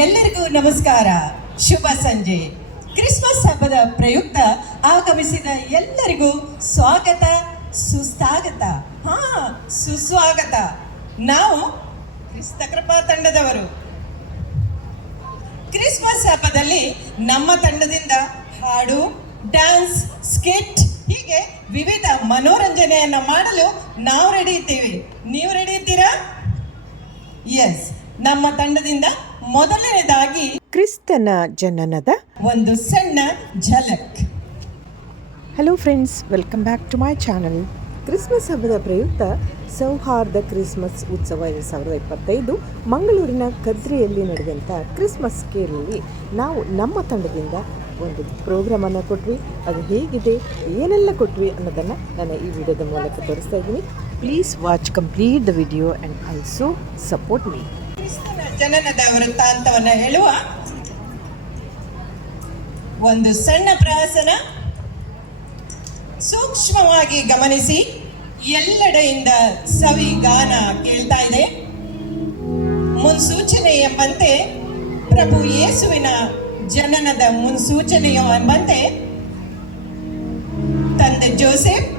ಎಲ್ಲರಿಗೂ ನಮಸ್ಕಾರ, ಶುಭ ಸಂಜೆ. ಕ್ರಿಸ್ಮಸ್ ಹಬ್ಬದ ಪ್ರಯುಕ್ತ ಆಗಮಿಸಿದ ಎಲ್ಲರಿಗೂ ಸ್ವಾಗತ, ಸುಸ್ವಾಗತ. ಸುಸ್ವಾಗತ. ನಾವು ಕ್ರಿಸ್ತ ಕೃಪಾ ತಂಡದವರು. ಕ್ರಿಸ್ಮಸ್ ಹಬ್ಬದಲ್ಲಿ ನಮ್ಮ ತಂಡದಿಂದ ಹಾಡು, ಡ್ಯಾನ್ಸ್, ಸ್ಕಿಟ್ ಹೀಗೆ ವಿವಿಧ ಮನೋರಂಜನೆಯನ್ನು ಮಾಡಲು ನಾವು ರೆಡಿ ಇದ್ದೀವಿ. ನೀವು ರೆಡಿ ಇದ್ದೀರಾ? ಎಸ್. ನಮ್ಮ ತಂಡದಿಂದ ಮೊದಲನೇದಾಗಿ ಕ್ರಿಸ್ತನ ಜನನದ ಒಂದು ಸಣ್ಣ ಝಲಕ್. Hello friends, welcome back to my channel. Christmas ಹಬ್ಬದ ಪ್ರಯುಕ್ತ ಸೌಹಾರ್ದ ಕ್ರಿಸ್ಮಸ್ ಉತ್ಸವ 2025 ಮಂಗಳೂರಿನ ಕದ್ರಿಯಲ್ಲಿ ನಡೆದಂಥ ಕ್ರಿಸ್ಮಸ್ ಕೇರಲ್ಲಿ ನಾವು ನಮ್ಮ ತಂಡದಿಂದ ಒಂದು ಪ್ರೋಗ್ರಾಮನ್ನು ಕೊಟ್ವಿ. ಅದು ಹೇಗಿದೆ, ಏನೆಲ್ಲ ಕೊಟ್ವಿ ಅನ್ನೋದನ್ನು ನಾನು ಈ ವಿಡಿಯೋದ ಮೂಲಕ ತೋರಿಸ್ತಾ ಇದ್ದೀನಿ. Please watch complete the video and also support me. ಕ್ರಿಸ್ತನ ಜನನದ ವೃತ್ತಾಂತವನ್ನು ಹೇಳುವ ಒಂದು ಸಣ್ಣ ಪ್ರಹಸನ. ಸೂಕ್ಷ್ಮವಾಗಿ ಗಮನಿಸಿ, ಎಲ್ಲೆಡೆಯಿಂದ ಸವಿ ಗಾನ ಕೇಳ್ತಾ ಇದೆ. ಮುನ್ಸೂಚನೆ ಎಂಬಂತೆ ಪ್ರಭು ಯೇಸುವಿನ ಜನನದ ಮುನ್ಸೂಚನೆಯು ಎಂಬಂತೆ ತಂದೆ ಜೋಸೆಫ್,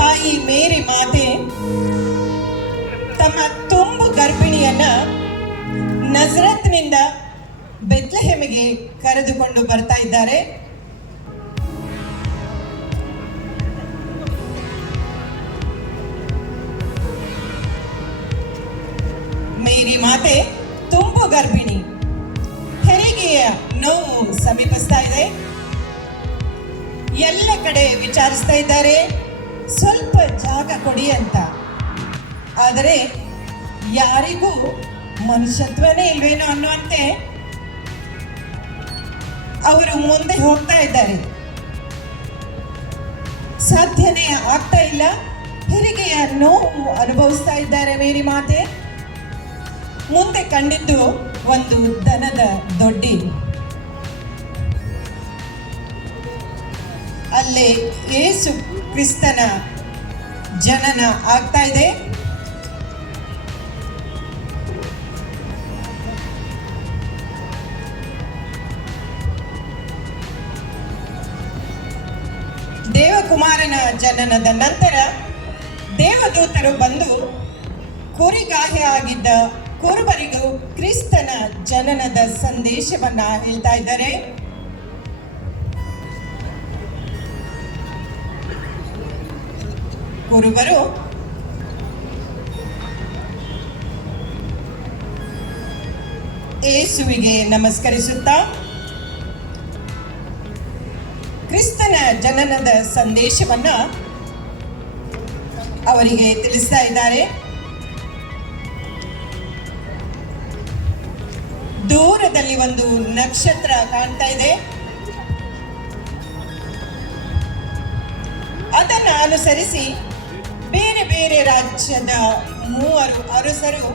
ತಾಯಿ ಮೇರಿ ಮಾತೆ ತಮ್ಮ ತುಂಬು ಗರ್ಭಿಣಿಯನ್ನ ನಜರತ್ನಿಂದ ಬೆತ್ಲೆಹೆಮಿಗೆ ಕರೆದುಕೊಂಡು ಬರ್ತಾ ಇದ್ದಾರೆ. ಮೇರಿ ಮಾತೆ ತುಂಬು ಗರ್ಭಿಣಿ, ಹೆರಿಗೆಯ ನೋವು ಸಮೀಪಿಸ್ತಾ ಇದೆ. ಎಲ್ಲ ಕಡೆ ವಿಚಾರಿಸ್ತಾ ಇದ್ದಾರೆ, ಸ್ವಲ್ಪ ಜಾಗ ಕೊಡಿ ಅಂತ. ಆದರೆ ಯಾರಿಗೂ ಮನುಷ್ಯತ್ವನೇ ಇಲ್ವೇನೋ ಅನ್ನುವಂತೆ ಅವರು ಮುಂದೆ ಹೋಗ್ತಾ ಇದ್ದಾರೆ. ಸಾಧ್ಯನೇ ಆಗ್ತಾ ಇಲ್ಲ. ಹೆರಿಗೆಯ ನೋವು ಅನುಭವಿಸ್ತಾ ಇದ್ದಾರೆ ಮೇರಿ ಮಾತೆ. ಮುಂದೆ ಕಂಡಿದ್ದು ಒಂದು ದನದ ದೊಡ್ಡಿ. ಅಲ್ಲೇ ಯೇಸು ಕ್ರಿಸ್ತನ ಜನನ ಆಗ್ತಾ ಇದೆ. ದೇವಕುಮಾರನ ಜನನದ ನಂತರ ದೇವದೂತರು ಬಂದು ಕುರಿಗಾಹೆ ಆಗಿದ್ದ ಕುರುಬರಿಗೂ ಕ್ರಿಸ್ತನ ಜನನದ ಸಂದೇಶವನ್ನ ಹೇಳ್ತಾ ಇದ್ದಾರೆ. ಕುರುಬರು ಯೇಸುವಿಗೆ ನಮಸ್ಕರಿಸುತ್ತಾ ಕ್ರಿಸ್ತನ ಜನನದ ಸಂದೇಶವನ್ನ ಅವರಿಗೆ ತಿಳಿಸ್ತಾ ಇದ್ದಾರೆ. ದೂರದಲ್ಲಿ ಒಂದು ನಕ್ಷತ್ರ ಕಾಣ್ತಾ ಇದೆ. ಅದನ್ನು ಅನುಸರಿಸಿ ಬೇರೆ ಬೇರೆ ರಾಜ್ಯದ 3 ಅರಸರು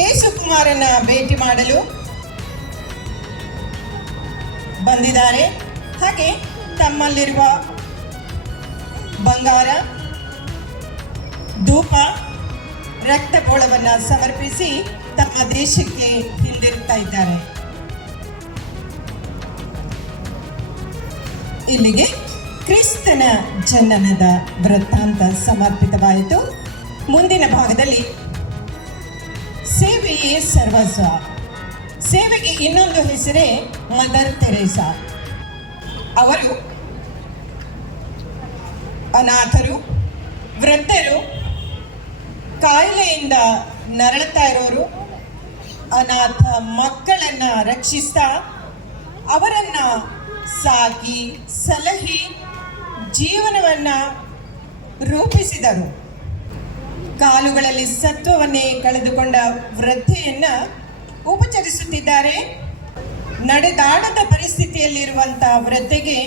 ಯೇಸು ಕುಮಾರನ ಭೇಟಿ ಮಾಡಲು ಬಂದಿದ್ದಾರೆ. ಹಾಗೆ ತಮ್ಮಲ್ಲಿರುವ ಬಂಗಾರ, ಧೂಪ, ರಕ್ತಬೋಳವನ್ನು ಸಮರ್ಪಿಸಿ ತಮ್ಮ ದೇಶಕ್ಕೆ ಹಿಂದಿರುಗ್ತಾ ಇದ್ದಾರೆ. ಇಲ್ಲಿಗೆ ಕ್ರಿಸ್ತನ ಜನನದ ವೃತ್ತಾಂತ ಸಮರ್ಪಿತವಾಯಿತು. ಮುಂದಿನ ಭಾಗದಲ್ಲಿ ಸೇವೆಯೇ ಸರ್ವಸ್ವ. ಸೇವೆಗೆ ಇನ್ನೊಂದು ಹೆಸರೇ ಮದರ್ ತೆರೇಸಾ. ಅವರು ಅನಾಥರು, ವೃದ್ಧರು, ಕಾಯಿಲೆಯಿಂದ ನರಳುತ್ತಾ ಇರೋರು, ಅನಾಥ ಮಕ್ಕಳನ್ನ ರಕ್ಷಿಸ್ತಾ ಅವರನ್ನ ಸಾಕಿ ಸಲಹಿ ಜೀವನವನ್ನ ರೂಪಿಸಿದರು. ಕಾಲುಗಳಲ್ಲಿ ಸತ್ವವನ್ನೇ ಕಳೆದುಕೊಂಡ ವೃದ್ಧೆಯನ್ನ ಉಪಚರಿಸುತ್ತಿದ್ದಾರೆ. ನಡೆದಾಡದ ಪರಿಸ್ಥಿತಿಯಲ್ಲಿರುವಂತಹ ವೃದ್ಧೆಗೆ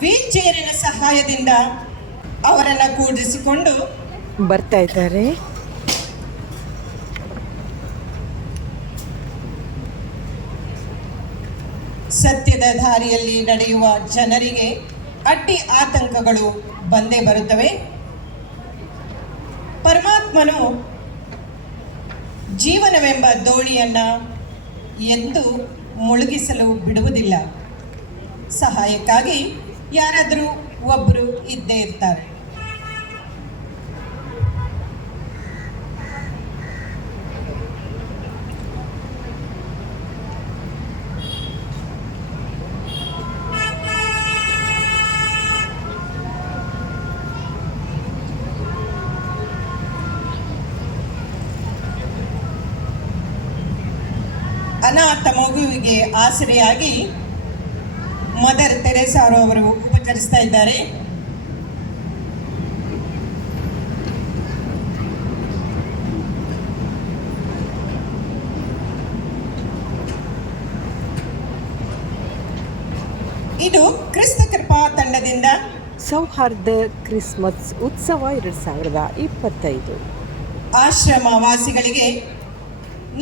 ವೀಲ್ ಚೇರಿನ ಸಹಾಯದಿಂದ ಅವರನ್ನ ಕೂಡಿಸಿಕೊಂಡು ಬರ್ತಾ ಇದ್ದಾರೆ. ಸತ್ಯದ ದಾರಿಯಲ್ಲಿ ನಡೆಯುವ ಜನರಿಗೆ ಅಡ್ಡಿ ಆತಂಕಗಳು ಬಂದೇ ಬರುತ್ತವೆ. ಪರಮಾತ್ಮನು ಜೀವನವೆಂಬ ದೋಣಿಯನ್ನು ಎಂದು ಮುಳುಗಿಸಲು ಬಿಡುವುದಿಲ್ಲ. ಸಹಾಯಕ್ಕಾಗಿ ಯಾರಾದರೂ ಒಬ್ಬರು ಇದ್ದೇ ಇರ್ತಾರೆ. ಅನಾಥ ಮಗುವಿಗೆ ಆಸರೆಯಾಗಿ ಮದರ್ ತೆರೇಸಾ ಅವರು ಉಪಚರಿಸ್ತಾ ಇದ್ದಾರೆ. ಇದು ಕ್ರಿಸ್ತ ಕೃಪಾ ತಂಡದಿಂದ ಸೌಹಾರ್ದ ಕ್ರಿಸ್ಮಸ್ ಉತ್ಸವ 2025 ಆಶ್ರಮ ವಾಸಿಗಳಿಗೆ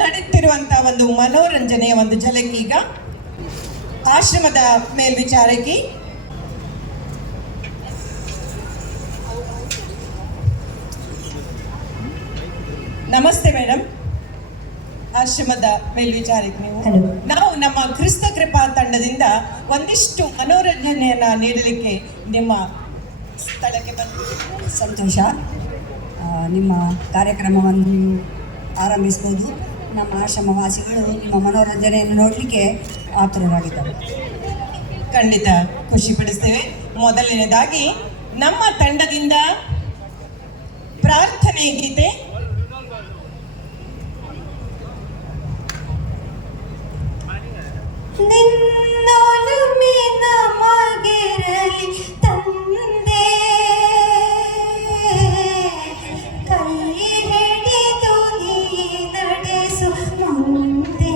ನಡೆಯುತ್ತಿರುವಂಥ ಒಂದು ಮನೋರಂಜನೆಯ ಒಂದು ಝಲಕ್. ಈಗ ಆಶ್ರಮದ ಮೇಲ್ವಿಚಾರಕಿ ನಮಸ್ತೆ ಮೇಡಮ್. ಆಶ್ರಮದ ಮೇಲ್ವಿಚಾರಕಿ ನೀವು. ನಾವು ನಮ್ಮ ಕ್ರಿಸ್ತ ಕೃಪಾ ತಂಡದಿಂದ ಒಂದಿಷ್ಟು ಮನೋರಂಜನೆಯನ್ನು ನೀಡಲಿಕ್ಕೆ ನಿಮ್ಮ ಸ್ಥಳಕ್ಕೆ ಬಂದಿದ್ದೀವಿ. ಸಂತೋಷ. ನಿಮ್ಮ ಕಾರ್ಯಕ್ರಮವನ್ನು ನೀವು ಆರಂಭಿಸ್ಬೋದು. ನಮ್ಮ ಆಶ್ರಮವಾಸಿಗಳು ನಿಮ್ಮ ಮನೋರಂಜನೆಯನ್ನು ನೋಡಲಿಕ್ಕೆ ಆತುರರಾಗಿದ್ದಾರೆ. ಖಂಡಿತ ಖುಷಿಪಡಿಸ್ತೇವೆ. ಮೊದಲನೇದಾಗಿ ನಮ್ಮ ತಂಡದಿಂದ ಪ್ರಾರ್ಥನೆ ಗೀತೆ. ನಿನ್ನೊಲುಮೆ ನಮಗಿರಲಿ ತಂದೆ, ಕೈ ಹಿಡಿದು ನೀ ನಡೆಸು ಮುಂದೆ.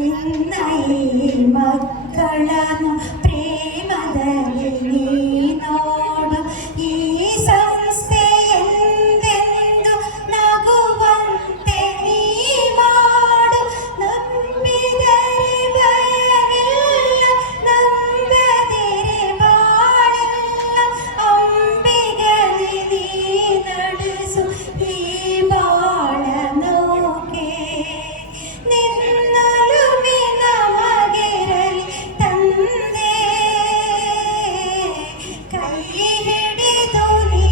ನಿನ್ನ ಈ ಮಕ್ಕಳನ್ನು ಪ್ರೇಮದಲ್ಲಿ ನೀ ನೋಡು. ಈ ಸಂಸ್ಥೆ ಎಂದೆಂದು ನಗುವಂತೆ ನೀ ಮಾಡು. ನಂಬಿದರೆ ಭಯವಿಲ್ಲ, ನಂಬದಿರೆ ಬಾಳಿಲ್ಲ. ಅಂಬಿಗಲಿ ನೀ ನಡೆಸು ಈ ಬಾಳ ನೌಕೆ. ನಿನ್ನೊಲುಮೆ ನಮಗಿರಲಿ ತಂದೆ, ಕೈ ಹಿಡಿದು ನೀ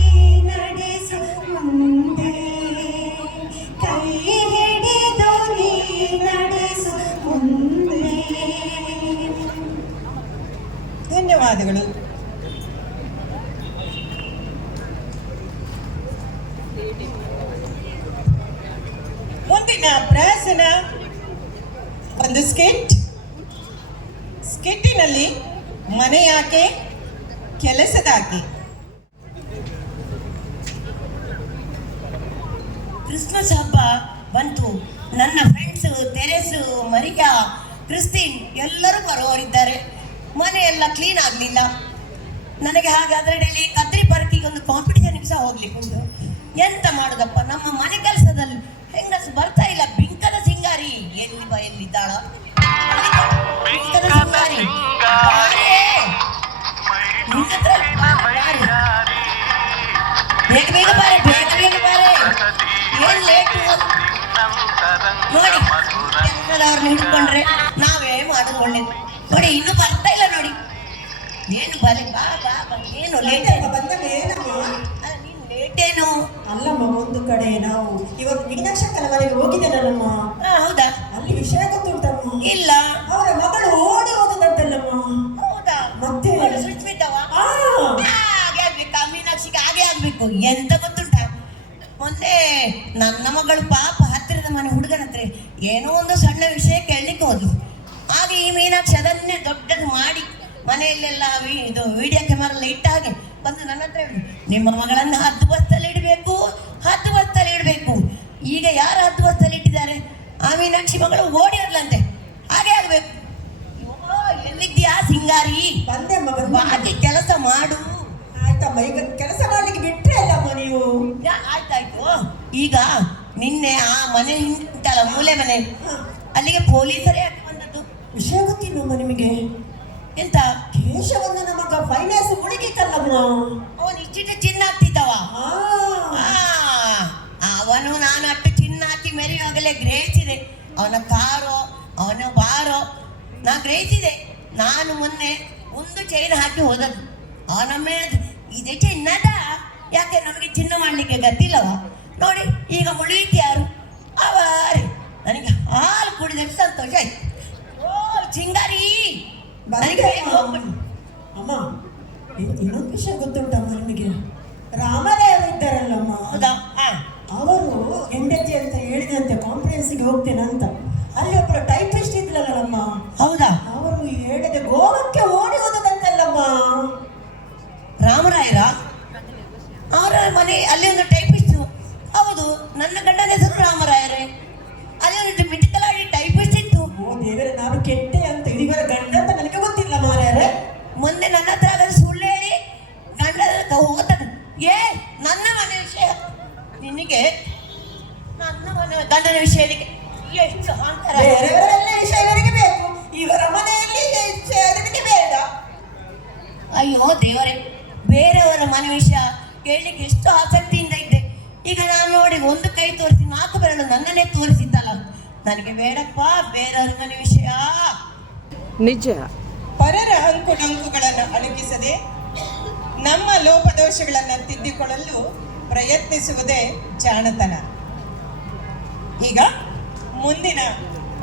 ನಡೆಸು ಮುಂದೆ. ಕೈ ಹಿಡಿದು ನೀ ನಡೆಸು ಮುಂದೆ. ಧನ್ಯವಾದಗಳು. ಮುಂದಿನ ಪ್ರಹಸನ ಒಂದು ಸ್ಕಿಟ್ಟಿನಲ್ಲಿ ಮನೆ ಯಾಕೆ ಕೆಲಸದಾಕೆ. ಕ್ರಿಸ್ಮಸ್ ಹಬ್ಬ ಬಂತು. ನನ್ನ ಫ್ರೆಂಡ್ಸು ತೆರೆಸು, ಮರಿಯಾ, ಕ್ರಿಸ್ಟಿನ್ ಎಲ್ಲರೂ ಬರುವವರಿದ್ದಾರೆ. ಮನೆಯೆಲ್ಲ ಕ್ಲೀನ್ ಆಗಲಿಲ್ಲ. ನನಗೆ ಹಾಗಾದರೆ ಡೈಲಿ ಕದ್ರಿ ಪಾರ್ಕಿಗೆ ಒಂದು ಕಾಂಪಿಟೇಷನ್ ಸಹ ಹೋಗ್ಲಿಕ್ಕೆ ಉಂಟು. ಎಂತ ಮಾಡೋದಪ್ಪ, ನಮ್ಮ ಮನೆ ಕೆಲಸದಲ್ಲಿ ಹೆಂಗಸು ಬರ್ತಾ ಇಲ್ಲ. ಬಿಂಕದ ಸಿಂಗಾರಿ ಎಲ್ಲಿದ್ದಾಳ? ಬಿಂಕದ ಸಿಂಗಾರಿ ಬೇಗ ಬೇಗ ಬಾರೆ, ಬೇಗ ಬೇಗ ಬಾರೆ. ಏನ್ ಲೇಟ್ ನೋಡಿ. ಕೆಲಸದವ್ರನ್ನ ಹಿಡ್ಕೊಂಡ್ರೆ ನಾವೇ ಮಾಡೋದು ಒಳ್ಳೇದು. ನೋಡಿ ಇನ್ನೂ ಬರ್ತಾ ಇಲ್ಲ ನೋಡಿ. ಏನು ಬರೀ ಬಾ ಬಾ ಬಾ. ಏನು ಲೇಟ್ ನೀನು ಲೇಟೇನು? ಅಲ್ಲಮ್ಮ, ಒಂದು ಕಡೆ ನಾವು ಇವಾಗ ಮೀನಾಕ್ಷಕ್ಕನ ಮನೆಗೆ ಹೋಗಿದ್ದೇನಲ್ಲಮ್ಮ. ಹೌದಾ? ಅಲ್ಲಿ ವಿಷಯ ಗೊತ್ತುಂಟಮ್ಮ. ಇಲ್ಲ. ಅವರ ಮಗಳು ಓಡಿ ಹೋದದಂತಲ್ಲಮ್ಮ. ಹೌದಾ? ಮತ್ತೆ ಸುಷ್ಮಿತವ ಆ, ಹಾಗೆ ಆಗ್ಬೇಕು. ಮೀನಾಕ್ಷಿಗೆ ಹಾಗೆ ಆಗ್ಬೇಕು. ಎಂತ ಗೊತ್ತುಂಟ, ಮೊನ್ನೆ ನನ್ನ ಮಗಳು ಪಾಪ ಹತ್ತಿರದ ಮನೆ ಹುಡುಗನ ಹತ್ರ ಏನೋ ಒಂದು ಸಣ್ಣ ವಿಷಯ ಕೇಳಲಿಕ್ಕೆ ಹೋದ್ಲು. ಹಾಗೆ ಈ ಮೀನಾಕ್ಷಿ ಅದನ್ನೇ ದೊಡ್ಡದು ಮಾಡಿ ಮನೆಯಲ್ಲೆಲ್ಲ ಇದು ವಿಡಿಯೋ ಕ್ಯಾಮರಲ್ಲಿ ಇಟ್ಟ ಹಾಗೆ ಬಂದು ನನ್ನ ಹತ್ರ ಹೇಳಿ, ನಿಮ್ಮ ಮಗಳನ್ನು 10 ಬಸ್ತಲ್ಲಿ ಇಡಬೇಕು, 10 ಬಸ್ತಲ್ಲಿ ಇಡಬೇಕು. ಈಗ ಯಾರು 10 ಬಸ್ತಲ್ಲಿ ಇಟ್ಟಿದ್ದಾರೆ? ಆ ಮೀನಾಕ್ಷಿ ಮಗಳು ಓಡಿ ಹೋದ್ಲಂತೆ. ಹಾಗೆ ಆಗ್ಬೇಕು. ಎಲ್ಲಿದ್ಯಾ ಸಿಂಗಾರಿ? ಬಂದೆ ಅಮ್ಮ, ಬಾಕಿ ಕೆಲಸ ಮಾಡು. ಆಯ್ತಮ್ಮ, ಈಗ ಕೆಲಸ ಮಾಡ್ಲಿಕ್ಕೆ ಬಿಟ್ರೆ ಅಲ್ಲಮ್ಮ ನೀವು. ಆಯ್ತಾಯ್ತು. ಈಗ ನಿನ್ನೆ ಆ ಮನೆ ಹಿಂಟಲ್ಲ, ಮೂಲೆ ಮನೆ, ಅಲ್ಲಿಗೆ ಪೊಲೀಸರೇ ಯಾಕೆ ಬಂದದ್ದು? ವಿಷಯ ಗೊತ್ತಿಲ್ಲಮ್ಮ ನಿಮಗೆ? ಎಂತ? ಕೇಶವನ್ನ ನಮಗ ಫೈನಾನ್ಸ್ ಮುಳುಗಿತ್ತಲ್ಲಮ್ಮ. ಅವನು ಇಷ್ಟಿಟ್ಟು ಚಿನ್ನ ಆಗ್ತಿದ್ದವ. ಆ, ಅವನು ನಾನು ಅಟ್ಟು ಚಿನ್ನ ಗ್ರಹಿಸಿದೆ. ಅವನ ಕಾರೋ ಅವನ ಬಾರೋ ನಾ ಗ್ರಹಿಸಿದೆ. ನಾನು ಮೊನ್ನೆ ಒಂದು ಚೈನ್ ಹಾಕಿ ಹೋದದ್ದು. ಅವನ ಮೇಲೆ ಇದೆ ಚಿನ್ನದ, ಯಾಕೆ ನಮಗೆ ಚಿನ್ನ ಮಾಡಲಿಕ್ಕೆ ಗೊತ್ತಿಲ್ಲವ ನೋಡಿ. ಈಗ ಮುಳಿಯುತ್ತೆ ಯಾರು ಅವರೇ. ನನಗೆ ಹಾಲು ಕುಡಿದಷ್ಟು ಸಂತೋಷ ಆಯ್ತು. ಓ ಚಿಂಗಾರಿ ನನಗೆ ಅಮ್ಮ, ಇನ್ನೊಂದು ವಿಷಯ ಗೊತ್ತುಂಟಮ್ಮ ನಿಮಗೆ? ರಾಮರಾಯರು ಇದ್ದಾರಲ್ಲಮ್ಮ, ಹೌದಾ? ಅವರು ಹೆಂಡತಿ ಅಂತ ಹೇಳಿದಂತೆ ಕಾನ್ಫರೆನ್ಸಿಗೆ ಹೋಗ್ತೇನೆ ಅಂತ. ಅಲ್ಲಿ ಒಬ್ಬರು ಟೈಪಿಸ್ಟ್ ಇದ್ಲಲ್ಲಮ್ಮ, ಹೌದಾ? ಅವರು ಹೇಳಿದ ಗೋವಕ್ಕೆ ಓಡಿ ಹೋದದಂತಲ್ಲಮ್ಮ. ರಾಮರಾಯರ ಅವರ ಮನೆ ಅಲ್ಲಿ ಒಂದು ಟೈಪಿಸ್ಟ್. ಹೌದು, ನನ್ನ ಗಂಡನ ಹೆಸರು ರಾಮರಾಯರೇ. ಅಲ್ಲಿ ಒಂದು ಮಿಟಿಕಲಾಡಿ ಟೈಪಿಸ್ಟ್ ಇತ್ತು. ಓ ದೇವರೇ, ನಾನು ಕೆಟ್ಟೆ ಅಂತ ಇದೀಗ ಗಂಡ ಅಂತ ನನಗೆ ಗೊತ್ತಿಲ್ಲ ಮಾರ್ಯಾರೆ. ಮೊನ್ನೆ ನನ್ನ ಹತ್ರ ಆಗಲು ಸುಳ್ಳು ಹೇಳಿ ಗಂಡ ಹೋಗ್ತಾನೆ. ನನ್ನ ಮನೆ ವಿಷಯ ನಿನಗೆ, ನನ್ನ ಮನೆ ಗಂಡನ ವಿಷಯಕ್ಕೆ ಎಷ್ಟು ಅಹಂಕಾರ. ಬೇರೆಯವರೆಲ್ಲ ವಿಷಯ ಇವರಿಗೆ ಬೇಕು, ಇವರ ಮನೆಯಲ್ಲಿ ನಿಮಗೆ ಬೇಡ. ಅಯ್ಯೋ ದೇವರೇ, ಬೇರೆಯವರ ಮನೆ ವಿಷಯ ಕೇಳಲಿಕ್ಕೆ ಎಷ್ಟು ಆಸಕ್ತಿಯಿಂದ ಇದ್ದೆ. ಈಗ ನಾನು ನೋಡಿ ಒಂದು ಕೈ ತೋರಿಸಿ 4 ಬೆರಳು ನನ್ನನ್ನೇ ತೋರಿಸಿದ್ದಲ್ಲ. ನನಗೆ ಬೇಡಪ್ಪ ಬೇರೆಯವ್ರ ಮನೆ ವಿಷಯ. ನಿಜ. ಪರರ ಅಂಕುಡೊಂಕುಗಳನ್ನು ಅಳುಕಿಸದೆ ನಮ್ಮ ಲೋಪದೋಷಗಳನ್ನು ತಿದ್ದಿಕೊಳ್ಳಲು ಪ್ರಯತ್ನಿಸುವುದೇ ಜಾಣತನ. ಈಗ ಮುಂದಿನ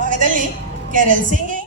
ಭಾಗದಲ್ಲಿ ಕೆರಲ್ ಸಿಂಗಿಂಗ್.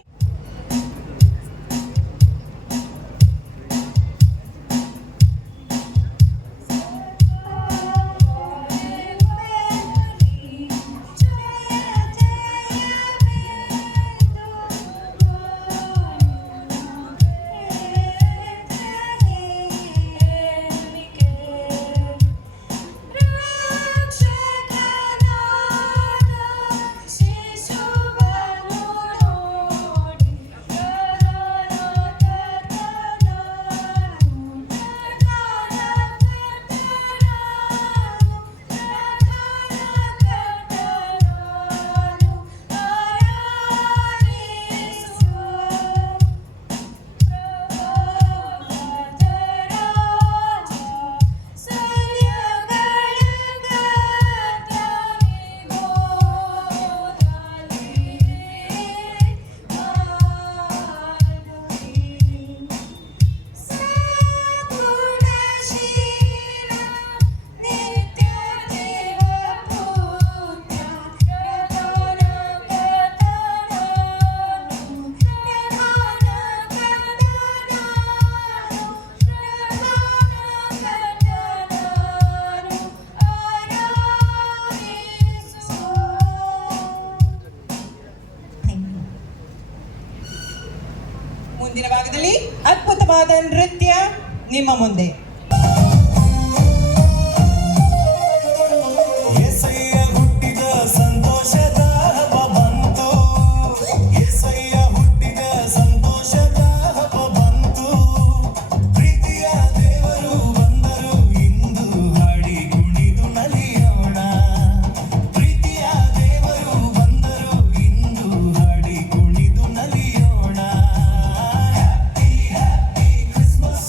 ಮುಂದಿನ ಭಾಗದಲ್ಲಿ ಅದ್ಭುತವಾದ ನೃತ್ಯ ನಿಮ್ಮ ಮುಂದೆ. Happy Christmas.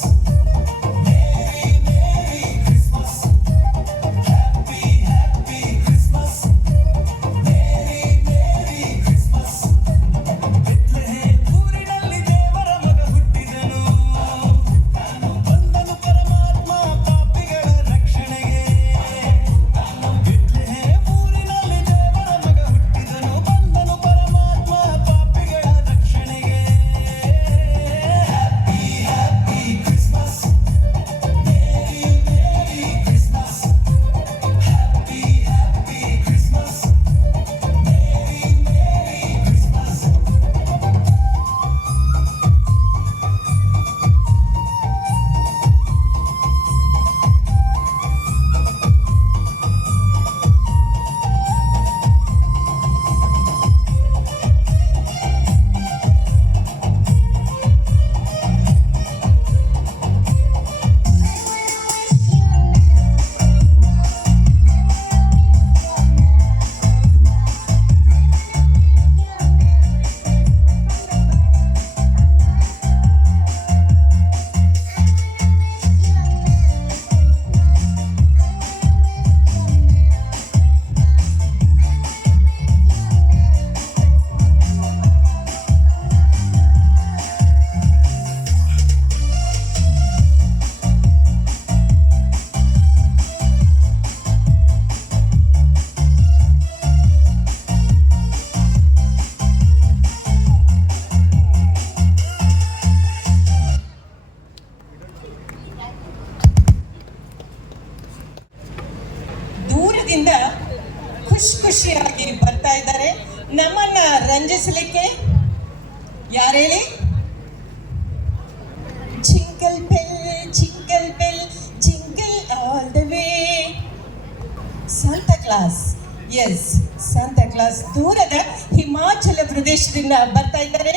ಖುಷಿಯಾಗಿ ಬರ್ತಾ ಇದ್ದಾರೆ ನಮ್ಮನ್ನ ರಂಜಿಸಲಿಕ್ಕೆ. ಯಾರು ಹೇಳಿ? Jingle bell jingle all the way. Santa Claus. Yes, Santa Claus ದೂರದ ಹಿಮಾಚಲ ಪ್ರದೇಶದಿಂದ ಬರ್ತಾ ಇದ್ದಾರೆ.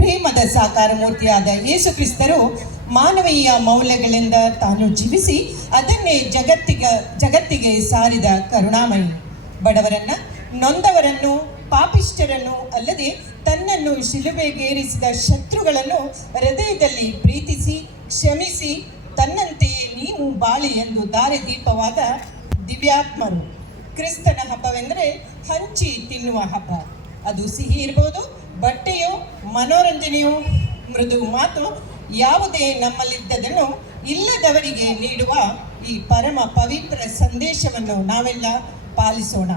ಪ್ರೇಮದ ಸಾಕಾರ ಮೂರ್ತಿಯಾದ ಯೇಸು ಕ್ರಿಸ್ತರು ಮಾನವೀಯ ಮೌಲ್ಯಗಳಿಂದ ತಾನು ಜೀವಿಸಿ ಅದನ್ನೇ ಜಗತ್ತಿಗೆ ಸಾರಿದ ಕರುಣಾಮಯಿ. ಬಡವರನ್ನ, ನೊಂದವರನ್ನು, ಪಾಪಿಷ್ಠರನ್ನು ಅಲ್ಲದೆ ತನ್ನನ್ನು ಶಿಲುಬೆಗೇರಿಸಿದ ಶತ್ರುಗಳನ್ನು ಹೃದಯದಲ್ಲಿ ಪ್ರೀತಿಸಿ ಕ್ಷಮಿಸಿ ತನ್ನಂತೆಯೇ ನೀವು ಬಾಳಿ ಎಂದು ದಾರಿದೀಪವಾದ ದಿವ್ಯಾತ್ಮರು. ಕ್ರಿಸ್ತನ ಹಬ್ಬವೆಂದರೆ ಹಂಚಿ ತಿನ್ನುವ ಹಬ್ಬ. ಅದು ಸಿಹಿ ಇರ್ಬೋದು, ಬಟ್ಟೆಯೋ, ಮನೋರಂಜನೆಯೋ, ಮೃದು ಮಾತು, ಯಾವುದೇ ನಮ್ಮಲ್ಲಿದ್ದದನ್ನು ಇಲ್ಲದವರಿಗೆ ನೀಡುವ ಈ ಪರಮ ಪವಿತ್ರ ಸಂದೇಶವನ್ನು ನಾವೆಲ್ಲ ಪಾಲಿಸೋಣ.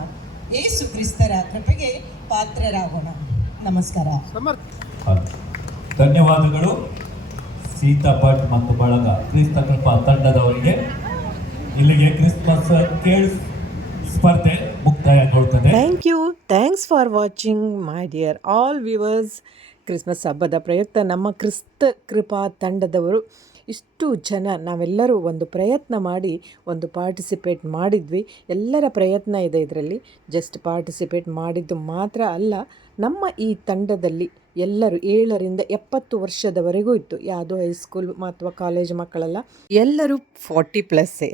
ಯೇಸು ಕ್ರಿಸ್ತರ ಕೃಪೆಗೆ ಪಾತ್ರರಾಗೋಣ. ನಮಸ್ಕಾರ. ಧನ್ಯವಾದಗಳು ಸೀತಾ ಭಟ್ ಮತ್ತು ಬಳಗ ಕ್ರಿಸ್ತ ಕೃಪಾ ತಂಡದವರಿಗೆ. ಇಲ್ಲಿಗೆ ಕ್ರಿಸ್ಮಸ್ ಕೇಳಿ ಸ್ಪರ್ಧೆ ಮುಕ್ತಾಯಗೊಳ್ಳುತ್ತದೆ. Thanks for watching my dear all viewers. Christmas ಹಬ್ಬದ ಪ್ರಯುಕ್ತ ನಮ್ಮ ಕ್ರಿಸ್ತ ಕೃಪಾ ತಂಡದವರು ಇಷ್ಟು ಜನ ನಾವೆಲ್ಲರೂ ಒಂದು ಪ್ರಯತ್ನ ಮಾಡಿ ಒಂದು ಪಾರ್ಟಿಸಿಪೇಟ್ ಮಾಡಿದ್ವಿ. ಎಲ್ಲರ ಪ್ರಯತ್ನ ಇದೆ ಇದರಲ್ಲಿ. ಜಸ್ಟ್ ಪಾರ್ಟಿಸಿಪೇಟ್ ಮಾಡಿದ್ದು ಮಾತ್ರ ಅಲ್ಲ, ನಮ್ಮ ಈ ತಂಡದಲ್ಲಿ ಎಲ್ಲರೂ 7ರಿಂದ 70 ವರ್ಷದವರೆಗೂ ಇತ್ತು. ಯಾವುದೋ ಹೈಸ್ಕೂಲ್ ಅಥವಾ ಕಾಲೇಜ್ ಮಕ್ಕಳೆಲ್ಲ, ಎಲ್ಲರೂ 40+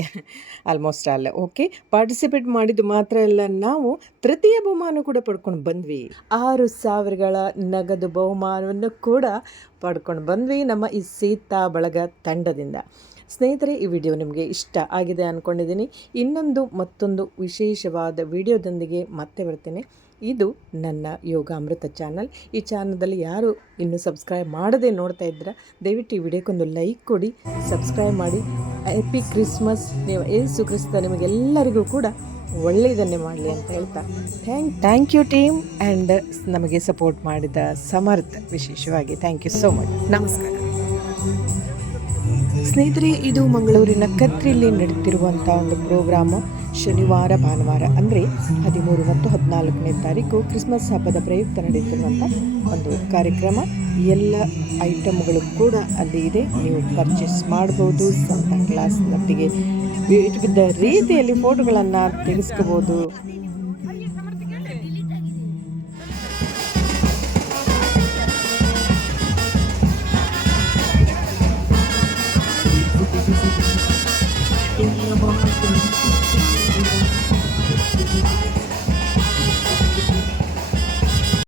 ಆಲ್ಮೋಸ್ಟ್ ಅಲ್ಲ. ಓಕೆ, ಪಾರ್ಟಿಸಿಪೇಟ್ ಮಾಡಿದ್ದು ಮಾತ್ರ ಅಲ್ಲ, ನಾವು ತೃತೀಯ ಬಹುಮಾನ ಕೂಡ ಪಡ್ಕೊಂಡು ಬಂದ್ವಿ. 6,000ಗಳ ನಗದು ಬಹುಮಾನವನ್ನು ಕೂಡ ಪಡ್ಕೊಂಡು ಬಂದ್ವಿ ನಮ್ಮ ಈ ಸೀತಾ ಬಳಗ ತಂಡದಿಂದ. ಸ್ನೇಹಿತರೆ, ಈ ವಿಡಿಯೋ ನಿಮಗೆ ಇಷ್ಟ ಆಗಿದೆ ಅಂದ್ಕೊಂಡಿದ್ದೀನಿ. ಮತ್ತೊಂದು ವಿಶೇಷವಾದ ವಿಡಿಯೋದೊಂದಿಗೆ ಮತ್ತೆ ಬರ್ತೇನೆ. ಇದು ನನ್ನ ಯೋಗಾಮೃತ ಚಾನಲ್. ಈ ಚಾನಲಲ್ಲಿ ಯಾರು ಇನ್ನೂ ಸಬ್ಸ್ಕ್ರೈಬ್ ಮಾಡದೆ ನೋಡ್ತಾ ಇದ್ದೀರಾ, ದಯವಿಟ್ಟು ಈ ವಿಡಿಯೋಕ್ಕೊಂದು ಲೈಕ್ ಕೊಡಿ, ಸಬ್ಸ್ಕ್ರೈಬ್ ಮಾಡಿ. Happy Christmas. ನೀವು ಯೇಸು ಕ್ರಿಸ್ತ ನಿಮಗೆಲ್ಲರಿಗೂ ಕೂಡ ಒಳ್ಳೆಯದನ್ನೇ ಮಾಡಲಿ ಅಂತ ಹೇಳ್ತಾ ಥ್ಯಾಂಕ್ ಯು ಟೀಮ್ ಆ್ಯಂಡ್ ನಮಗೆ ಸಪೋರ್ಟ್ ಮಾಡಿದ ಸಮರ್ಥ ವಿಶೇಷವಾಗಿ ಥ್ಯಾಂಕ್ ಯು ಸೋ ಮಚ್. ನಮಸ್ಕಾರ ಸ್ನೇಹಿತರೆ. ಇದು ಮಂಗಳೂರಿನ ಕದ್ರಿಯಲ್ಲಿ ನಡೀತಿರುವಂಥ ಒಂದು ಪ್ರೋಗ್ರಾಮು. ಶನಿವಾರ ಭಾನುವಾರ ಅಂದರೆ 13 ಮತ್ತು 14ನೇ ತಾರೀಕು ಕ್ರಿಸ್ಮಸ್ ಹಬ್ಬದ ಪ್ರಯುಕ್ತ ನಡೆಯುತ್ತಿರುವಂಥ ಒಂದು ಕಾರ್ಯಕ್ರಮ. ಎಲ್ಲ ಐಟಮ್ಗಳು ಕೂಡ ಅಲ್ಲಿ ಇದೆ, ನೀವು ಪರ್ಚೇಸ್ ಮಾಡ್ಬೋದು. ಸಂತಾ ಕ್ಲಾಸ್ನೊಟ್ಟಿಗೆ ವಿವಿಧ ರೀತಿಯಲ್ಲಿ ಫೋಟೋಗಳನ್ನು ತೆಗೆಸ್ಕೋಬೋದು.